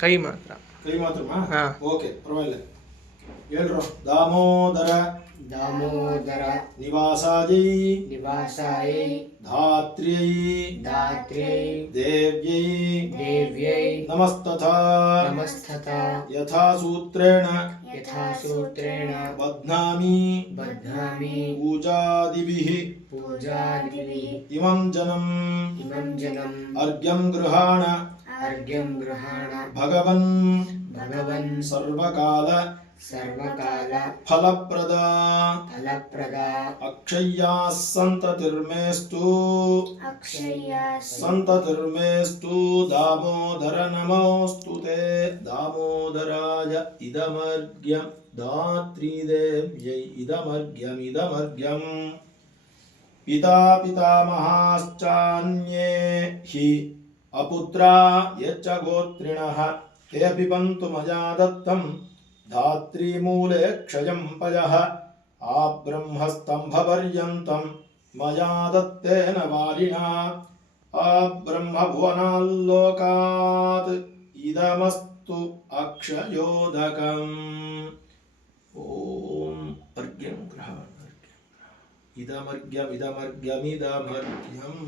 ಕೈ ಮಾತ್ರ. ಕೈ ಮಾತ್ರಮಾ? ಹಾ. ಓಕೆ, ಪರವಾಗಿಲ್ಲ. ಹೇಳ್ರು. ದಾಮೋದರ दामोदर निवासायै निवासायै धात्र्यै दात्र्यै देव्यै देव्यै नमस्तथा नमस्तथा यथा सूत्रेण यथासूत्रेण बध्नामि बध्नामि पूजादिभिः पूजादिभिः इमं जनम् अर्घ्यं गृहाण भगवन् सर्वकाल फलप्रदा अक्षय्याः सन्ततिर्मेस्तु दामोदर नमोऽस्तु ते दामोदराय इदमर्घ्यं धात्रीदेव्यै इदमर्घ्यम् पिता पितामहाश्चान्ये हि अपुत्रा यच्च गोत्रिणः ते पिबन्तु मया दत्तं धात्रीमूले क्षयं पयः आब्रह्मस्तम्भपर्यन्तं मया दत्तेन वारिणा आब्रह्मभुवनाल्लोकात् इदमस्तु अक्षयोदकम्। ॐ अर्घ्यं गृहाण इदमर्घ्यमिदमर्घ्यमिदमर्घ्यम्।